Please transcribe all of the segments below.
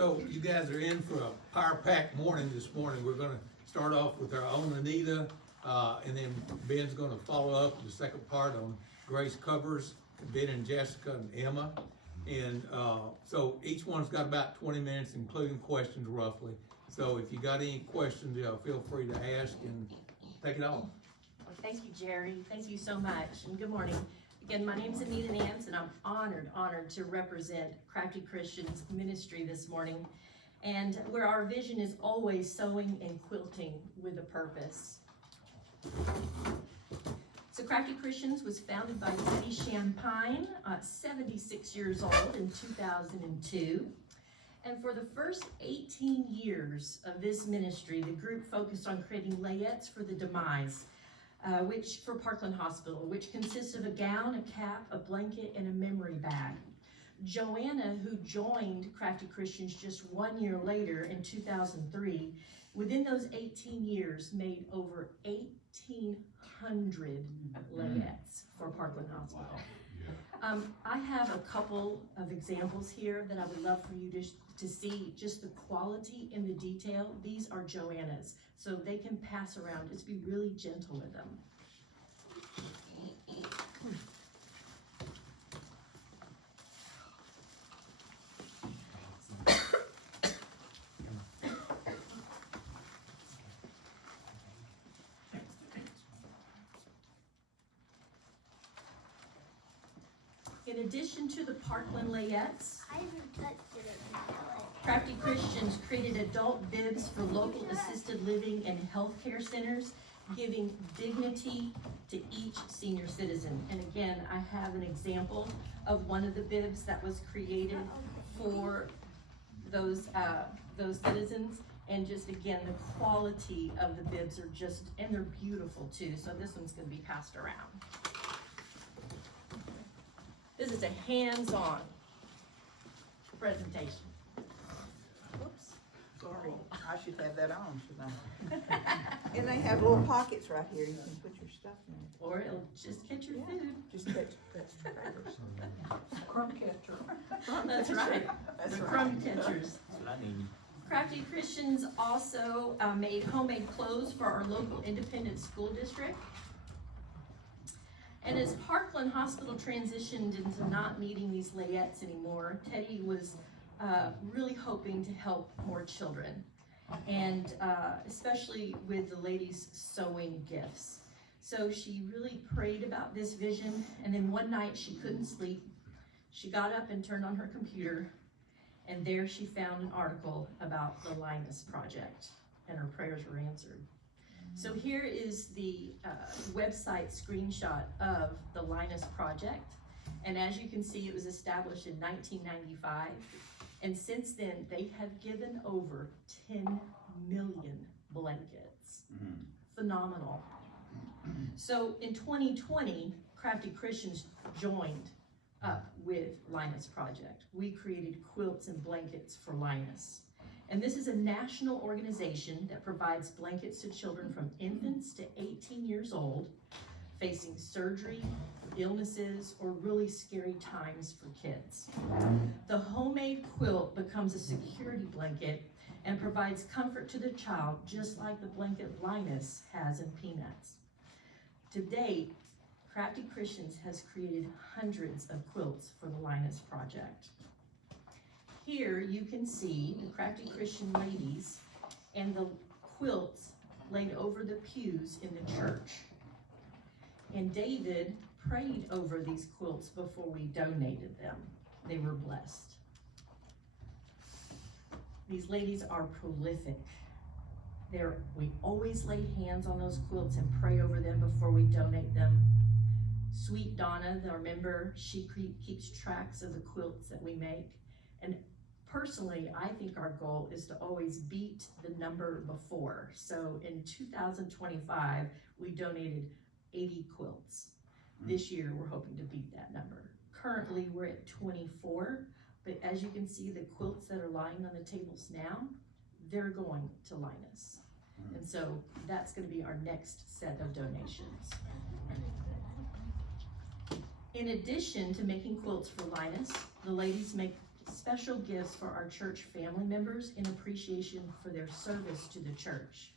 So you guys are in for a power-packed morning this morning. We're gonna start off with our own Anita, and then Ben's gonna follow up with the second part on Grace Covers, Ben and Jessica and Emma. And so each one's got about 20 minutes, including questions roughly. So if you got any questions, feel free to ask and take it off. Well, thank you, Jerry. Thank you so much, and good morning. Again, my name's Anita Nance, and I'm honored to represent Crafty Christians Ministry this morning, and where our vision is always sewing and quilting with a purpose. So Crafty Christians was founded by Teddy Champagne, 76 years old in 2002. And for the first 18 years of this ministry, the group focused on creating layettes for the demise, which for Parkland Hospital, which consists of a gown, a cap, a blanket, and a memory bag. Joanna, who joined Crafty Christians just 1 year later in 2003, within those 18 years made over 1,800 layettes for Parkland Hospital. I have a couple of examples here that I would love for you to see just the quality and the detail. These are Joanna's, so they can pass around. Just be really gentle with them. In addition to the Parkland layettes, Crafty Christians created adult bibs for local assisted living and healthcare centers, giving dignity to each senior citizen. And again, I have an example of one of the bibs that was created for those citizens. And just again, the quality of the bibs are just, and they're beautiful too. So this one's gonna be passed around. This is a hands-on presentation. Whoops. Sorry, I should have that on, shouldn't I? And they have little pockets right here, you can put your stuff in. Or it'll just catch your food. Just catch, that's crackers. Crumb catcher. That's right. That's The right. crumb catchers. That's what I need. Crafty Christians also made homemade clothes for our local independent school district. And as Parkland Hospital transitioned into not needing these layettes anymore, Teddy was really hoping to help more children, and especially with the ladies' sewing gifts. So she really prayed about this vision, and then one night she couldn't sleep. She got up and turned on her computer, and there she found an article about the Linus Project, and her prayers were answered. So here is the website screenshot of the Linus Project. And as you can see, it was established in 1995. And since then, they have given over 10 million blankets. Phenomenal. So in 2020, Crafty Christians joined up with Linus Project. We created quilts and blankets for Linus. And this is a national organization that provides blankets to children from infants to 18 years old facing surgery, illnesses, or really scary times for kids. The homemade quilt becomes a security blanket and provides comfort to the child, just like the blanket Linus has in Peanuts. To date, Crafty Christians has created hundreds of quilts for the Linus Project. Here you can see the Crafty Christian ladies and the quilts laid over the pews in the church. And David prayed over these quilts before we donated them. They were blessed. These ladies are prolific. We always lay hands on those quilts and pray over them before we donate them. Sweet Donna, our member, she keeps tracks of the quilts that we make. And personally, I think our goal is to always beat the number before. So in 2025, we donated 80 quilts. This year, we're hoping to beat that number. Currently, we're at 24, but as you can see, the quilts that are lying on the tables now, they're going to Linus. And so that's gonna be our next set of donations. In addition to making quilts for Linus, the ladies make special gifts for our church family members in appreciation for their service to the church.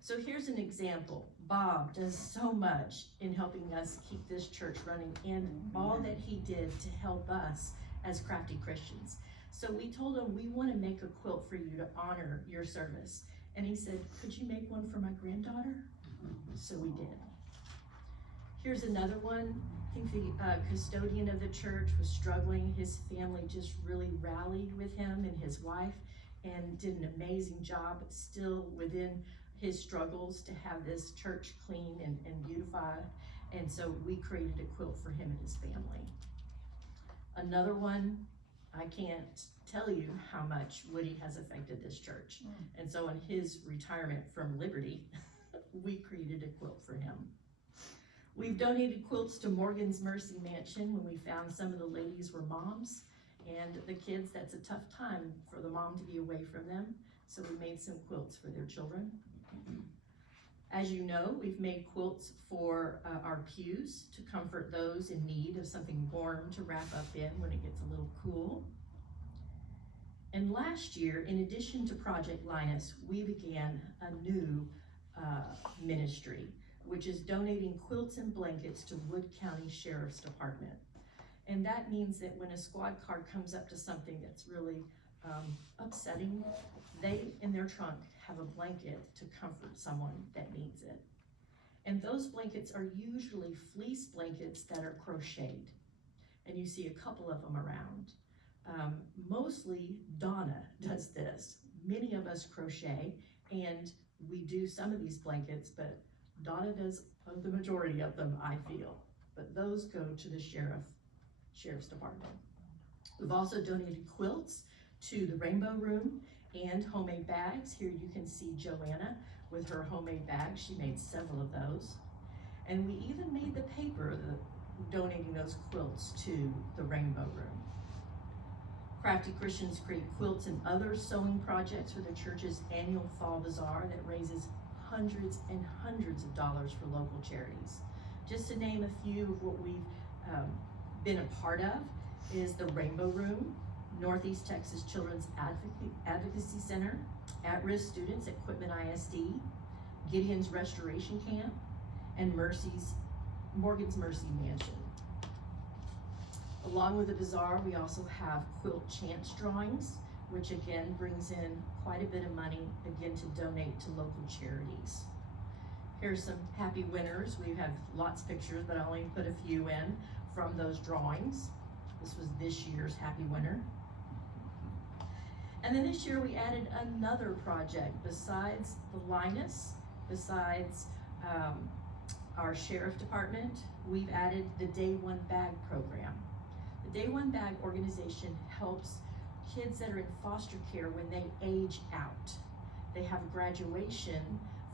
So here's an example. Bob does so much in helping us keep this church running and all that he did to help us as Crafty Christians. So we told him, we want to make a quilt for you to honor your service. And he said, could you make one for my granddaughter? So we did. Here's another one. I think the custodian of the church was struggling. His family just really rallied with him and his wife and did an amazing job, still within his struggles to have this church clean and beautified. And so we created a quilt for him and his family. Another one, I can't tell you how much Woody has affected this church. And so in his retirement from Liberty, we created a quilt for him. We've donated quilts to Morgan's Mercy Mansion when we found some of the ladies were moms, and the kids, that's a tough time for the mom to be away from them. So we made some quilts for their children. As you know, we've made quilts for our pews to comfort those in need of something warm to wrap up in when it gets a little cool. And last year, in addition to Project Linus, we began a new ministry, which is donating quilts and blankets to Wood County Sheriff's Department. And that means that when a squad car comes up to something that's really upsetting, they, in their trunk, have a blanket to comfort someone that needs it. And those blankets are usually fleece blankets that are crocheted. And you see a couple of them around. Mostly Donna does this. Many of us crochet, and we do some of these blankets, but Donna does the majority of them, I feel. But those go to the Sheriff's Department. We've also donated quilts to the Rainbow Room and homemade bags. Here you can see Joanna with her homemade bags. She made several of those. And we even made the paper donating those quilts to the Rainbow Room. Crafty Christians create quilts and other sewing projects for the church's annual Fall Bazaar that raises hundreds and hundreds of dollars for local charities. Just to name a few of what we've been a part of is the Rainbow Room, Northeast Texas Children's Advocacy Center, at-risk students at Quitman ISD, Gideon's Restoration Camp, and Morgan's Mercy Mansion. Along with the bazaar, we also have quilt chance drawings, which again brings in quite a bit of money, again to donate to local charities. Here's some happy winners. We have lots of pictures, but I only put a few in from those drawings. This was this year's happy winner. And then this year we added another project besides the Linus, besides our Sheriff Department. We've added the Day One Bag program. The Day One Bag organization helps kids that are in foster care when they age out. They have graduation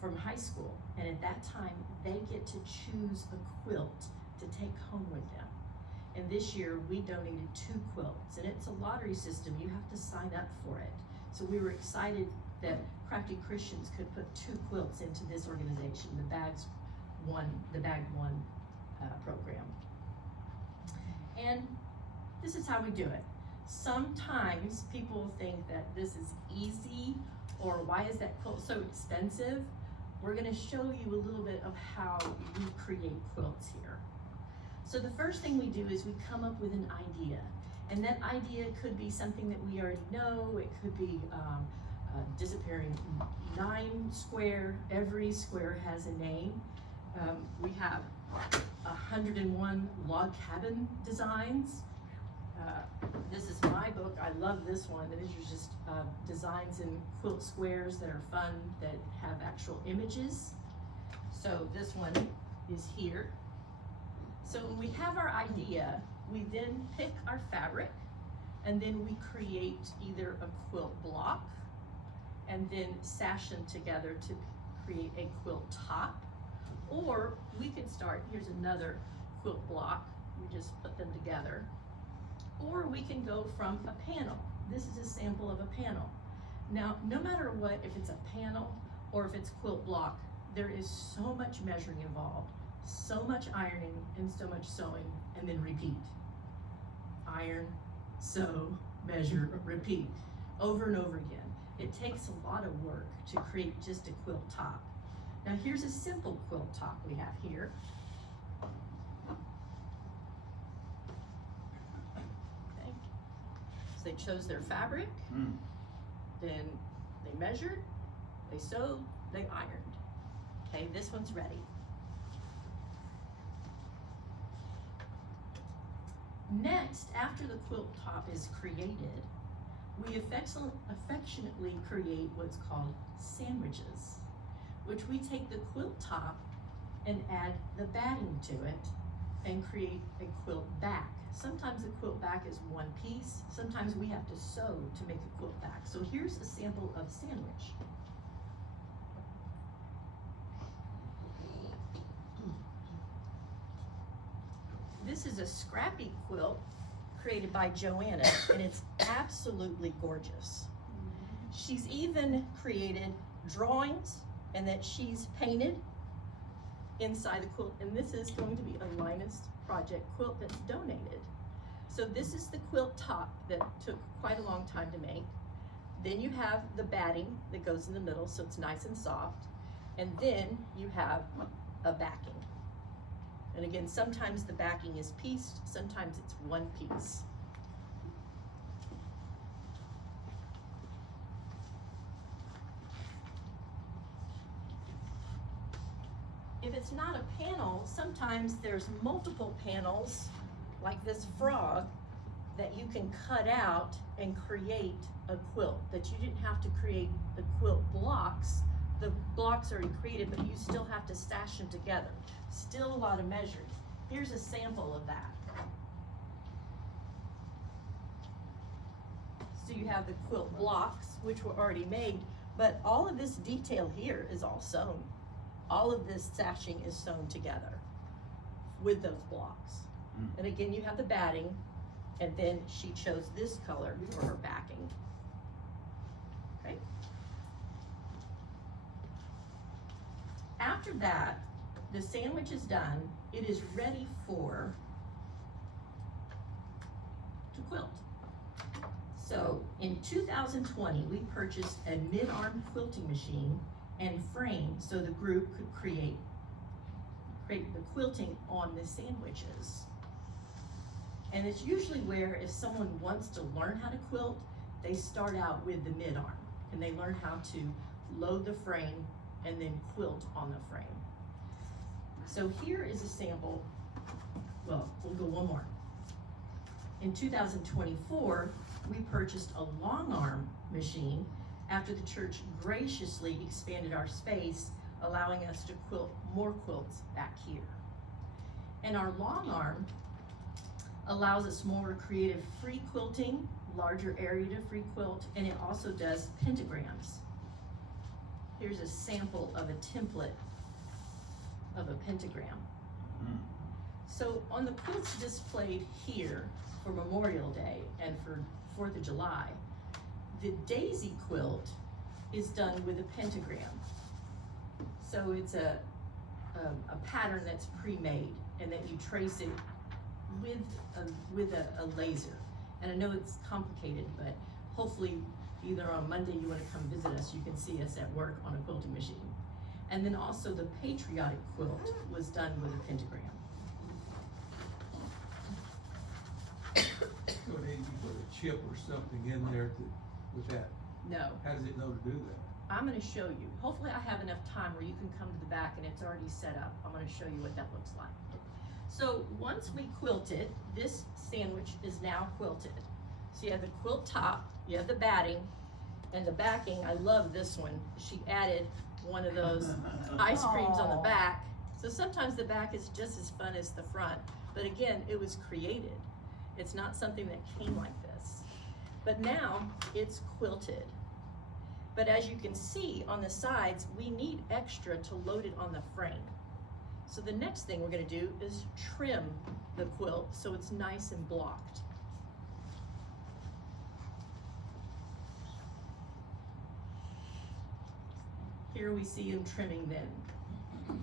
from high school, and at that time they get to choose a quilt to take home with them. And this year we donated 2 quilts, and it's a lottery system. You have to sign up for it. So we were excited that Crafty Christians could put 2 quilts into this organization, the Bag One program. And this is how we do it. Sometimes people think that this is easy, or why is that quilt so expensive? We're gonna show you a little bit of how we create quilts here. So the first thing we do is we come up with an idea. And that idea could be something that we already know. It could be disappearing 9 square. Every square has a name. We have 101 log cabin designs. This is my book. I love this one. These are just designs in quilt squares that are fun, that have actual images. So this one is here. So when we have our idea, we then pick our fabric, and then we create either a quilt block and then sash them together to create a quilt top. Or we could start, here's another quilt block, we just put them together. Or we can go from a panel. This is a sample of a panel. Now, no matter what, if it's a panel or if it's quilt block, there is so much measuring involved, so much ironing and so much sewing, and then repeat. Iron, sew, measure, repeat, over and over again. It takes a lot of work to create just a quilt top. Now here's a simple quilt top we have here. Okay. So they chose their fabric, then they measured, they sewed, they ironed. Okay, this one's ready. Next, after the quilt top is created, we affectionately create what's called sandwiches, which we take the quilt top and add the batting to it and create a quilt back. Sometimes the quilt back is one piece, sometimes we have to sew to make a quilt back. So here's a sample of a sandwich. This is a scrappy quilt created by Joanna, and it's absolutely gorgeous. She's even created drawings and that she's painted inside the quilt, and this is going to be a Linus Project quilt that's donated. So this is the quilt top that took quite a long time to make. Then you have the batting that goes in the middle, so it's nice and soft, and then you have a backing. And again, sometimes the backing is pieced, sometimes it's one piece. If it's not a panel, sometimes there's multiple panels, like this frog, that you can cut out and create a quilt, that you didn't have to create the quilt blocks. The blocks are already created, but you still have to stash them together. Still a lot of measures. Here's a sample of that. So you have the quilt blocks, which were already made, but all of this detail here is all sewn. All of this stashing is sewn together with those blocks. And again, you have the batting, and then she chose this color for her backing. Okay. After that, the sandwich is done. It is ready to quilt. So in 2020, we purchased a mid-arm quilting machine and frame so the group could create the quilting on the sandwiches. And it's usually where if someone wants to learn how to quilt, they start out with the mid-arm and they learn how to load the frame and then quilt on the frame. So here is a sample. Well, we'll go one more. In 2024, we purchased a long arm machine after the church graciously expanded our space, allowing us to quilt more quilts back here. And our long arm allows us more creative free quilting, larger area to free quilt, and it also does pentagrams. Here's a sample of a template of a pentagram. So on the quilts displayed here for Memorial Day and for 4th of July, the daisy quilt is done with a pentagram. So it's a pattern that's pre-made and that you trace it with a laser. And I know it's complicated, but hopefully either on Monday you want to come visit us, you can see us at work on a quilting machine. And then also the patriotic quilt was done with a pentagram. So then you put a chip or something in there with that. No, How does it know to do that? I'm going to show you. Hopefully I have enough time where you can come to the back and it's already set up. I'm going to show you what that looks like. So once we quilt it, this sandwich is now quilted. So you have the quilt top, you have the batting, and the backing. I love this one. She added one of those ice creams on the back. So sometimes the back is just as fun as the front. But again, it was created. It's not something that came like this. But now it's quilted. But as you can see on the sides, we need extra to load it on the frame. So the next thing we're going to do is trim the quilt so it's nice and blocked. Here we see him trimming then.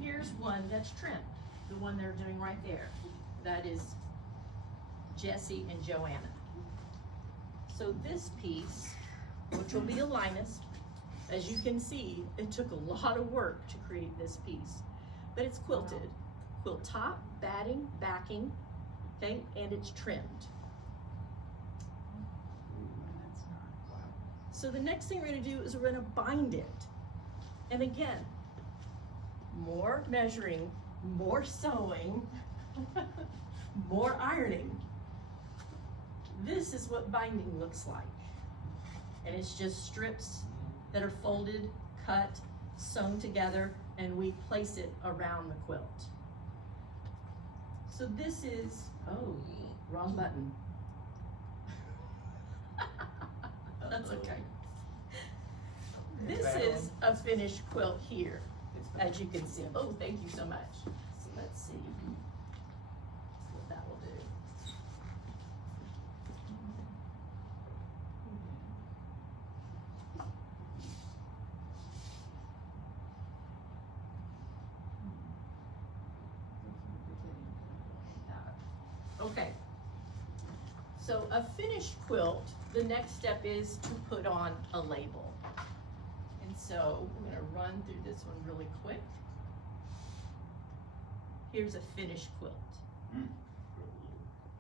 Here's one that's trimmed, the one they're doing right there. That is Jessie and Joanna. So this piece, which will be a Linus, as you can see, it took a lot of work to create this piece, but it's quilted. Quilt top, batting, backing, okay, and it's trimmed. So the next thing we're gonna do is we're gonna bind it. And again, more measuring, more sewing, more ironing. This is what binding looks like. And it's just strips that are folded, cut, sewn together, and we place it around the quilt. So this is, oh, wrong button. That's okay. This is a finished quilt here, as you can see. Oh, thank you so much. So let's see what that will do. Okay. So a finished quilt, the next step is to put on a label. And so I'm gonna run through this one really quick. Here's a finished quilt.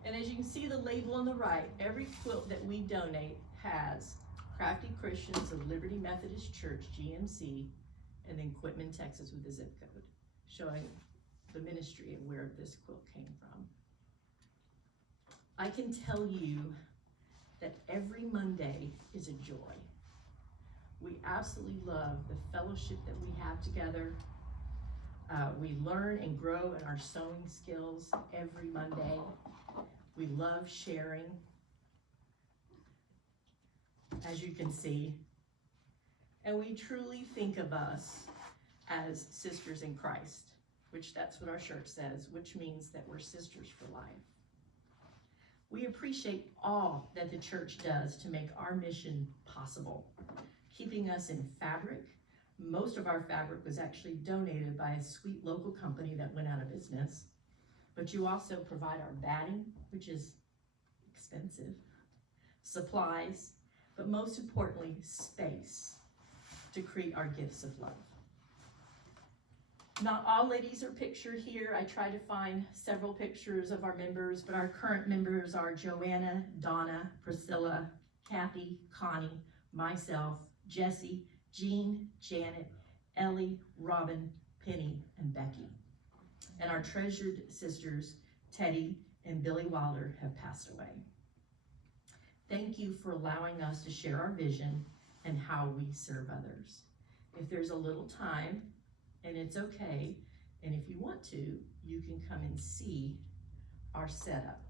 And as you can see the label on the right, every quilt that we donate has Crafty Christians of Liberty Methodist Church, GMC, and then Quitman, Texas with the zip code, showing the ministry and where this quilt came from. I can tell you that every Monday is a joy. We absolutely love the fellowship that we have together. We learn and grow in our sewing skills every Monday. We love sharing, as you can see. And we truly think of us as sisters in Christ, which that's what our shirt says, which means that we're sisters for life. We appreciate all that the church does to make our mission possible, keeping us in fabric. Most of our fabric was actually donated by a sweet local company that went out of business. But you also provide our batting, which is expensive, supplies, but most importantly, space to create our gifts of love. Not all ladies are pictured here. I tried to find several pictures of our members, but our current members are Joanna, Donna, Priscilla, Kathy, Connie, myself, Jessie, Jean, Janet, Ellie, Robin, Penny, and Becky. And our treasured sisters, Teddy and Billy Wilder, have passed away. Thank you for allowing us to share our vision and how we serve others. If there's a little time, and it's okay, and if you want to, you can come and see our setup.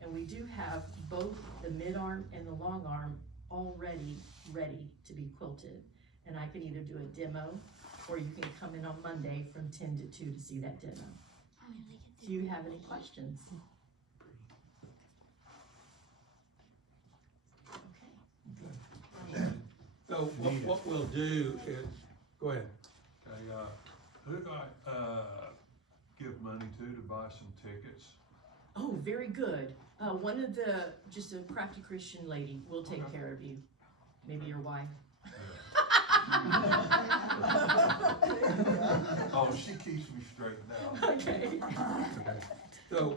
And we do have both the mid-arm and the long arm already ready to be quilted. And I can either do a demo, or you can come in on Monday from 10 to 2 to see that demo. Do you have any questions? Okay. So what we'll do is, go ahead. Okay, who do I give money to buy some tickets? Oh, very good. One of just a Crafty Christian lady will take care of you. Maybe your wife. Oh, she keeps me straight now. Okay. So